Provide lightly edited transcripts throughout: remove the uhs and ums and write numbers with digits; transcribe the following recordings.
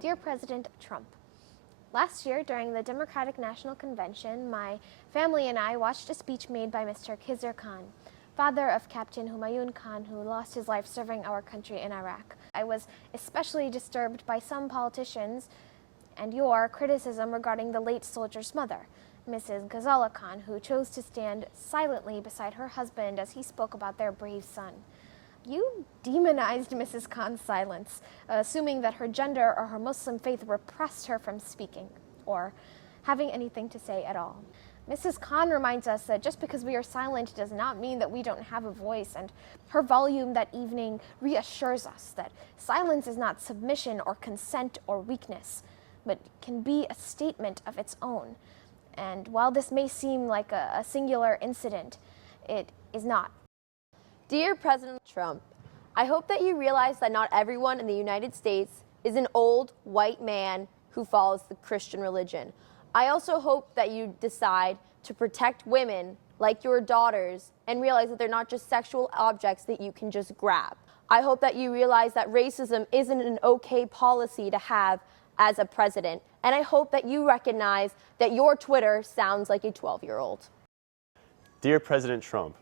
Dear President Trump, last year during the Democratic National Convention, my family and I watched a speech made by Mr. Khizr Khan, father of Captain Humayun Khan, who lost his life serving our country in Iraq. I was especially disturbed by some politicians and your criticism regarding the late soldier's mother, Mrs. Ghazala Khan, who chose to stand silently beside her husband as he spoke about their brave son. You demonized Mrs. Khan's silence, assuming that her gender or her Muslim faith repressed her from speaking or having anything to say at all. Mrs. Khan reminds us that just because we are silent does not mean that we don't have a voice, and her volume that evening reassures us that silence is not submission or consent or weakness, but can be a statement of its own. And while this may seem like a singular incident, it is not. Dear President Trump, I hope that you realize that not everyone in the United States is an old white man who follows the Christian religion. I also hope that you decide to protect women like your daughters and realize that they're not just sexual objects that you can just grab. I hope that you realize that racism isn't an okay policy to have as a president. And I hope that you recognize that your Twitter sounds like a 12-year-old. Dear President Trump,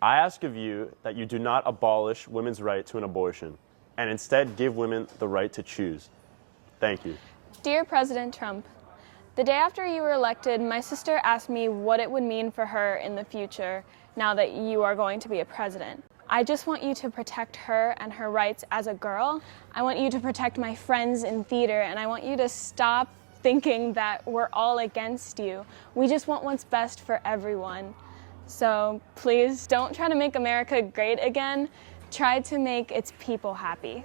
I ask of you that you do not abolish women's right to an abortion and instead give women the right to choose. Thank you. Dear President Trump, the day after you were elected, my sister asked me what it would mean for her in the future now that you are going to be a president. I just want you to protect her and her rights as a girl. I want you to protect my friends in theater, and I want you to stop thinking that we're all against you. We just want what's best for everyone. So please don't try to make America great again. Try to make its people happy.